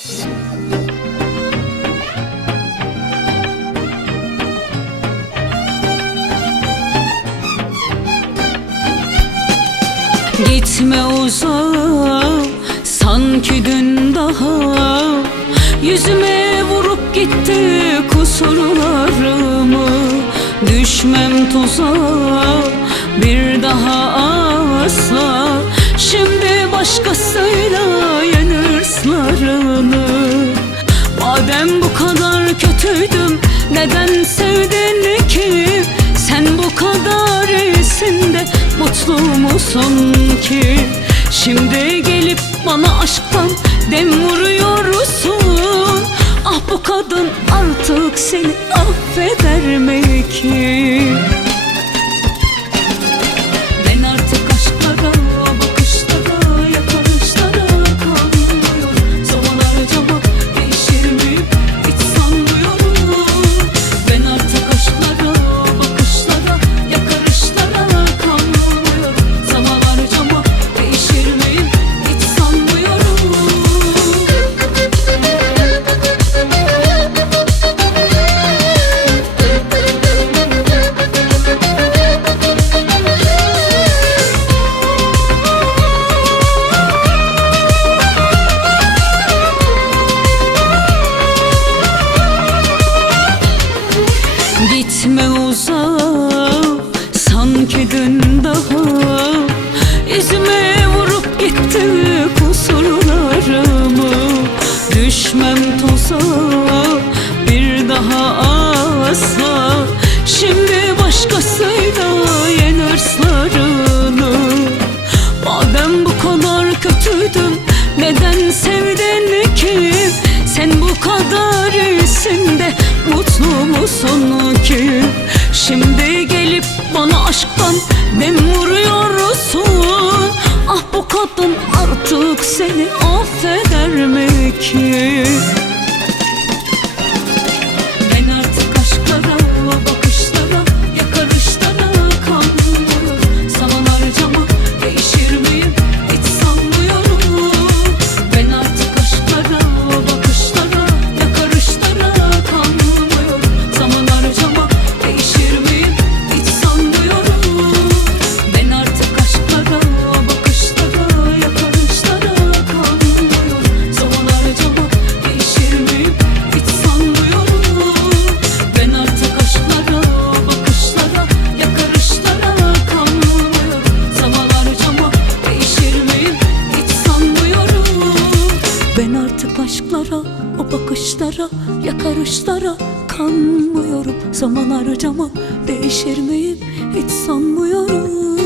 Gitme uzağa, sanki dün daha yüzüme vurup gitti kusurlarımı. Düşmem tuzağa bir daha asla, şimdi başkasıyla yenir ıslarını. Madem bu kadar kötüydüm, neden sevdin ki? Sen bu kadar iyisin de mutlu musun ki? Şimdi gelip bana aşktan dem vuruyorsun. Ah, bu kadın artık seni affeder mi ki? Ben artık aşklara, bakışlara, yakarışlara kanmıyorum. Zaman harcamak değişir mi hiç sanmıyorum. Ben artık aşklara, bakışlara, yakarışlara kanmıyorum. Zaman harcamak değişir mi hiç sanmıyorum. Gitme uzağa, sanki dün daha yüzüme vurup gitti kusurlarımı. Düşmem tuzağa bir daha asla, şimdi başkasıyla yenir ıslarını. Madem bu kadar kötüydüm, neden sevdin ki? Sen bu kadar iyisin de mutlu musun ki? Şimdi gelip bana aşktan dem vuruyorsun. Ah, bu kadın artık seni affeder mi ki? Ben artık aşklara, bakışlara, yakarışlara kanmıyorum. Zaman harcamak değişir miyim hiç sanmıyorum. Ben artık aşklara, bakışlara, yakarışlara kanmıyorum. Zaman harcamak değişir miyim hiç sanmıyorum. Ben artık aşklara, bakışlara, yakarışlara kanmıyorum. Zaman harcamak değişir miyim hiç sanmıyorum. Ben artık aşklara, bakışlara, yakarışlara kanmıyorum. Zaman harcamak değişir miyim hiç sanmıyorum. Ben artık aşklara, o bakışlara, yakarışlara kanmıyorum. Zaman harcamak değişir miyim hiç sanmıyorum.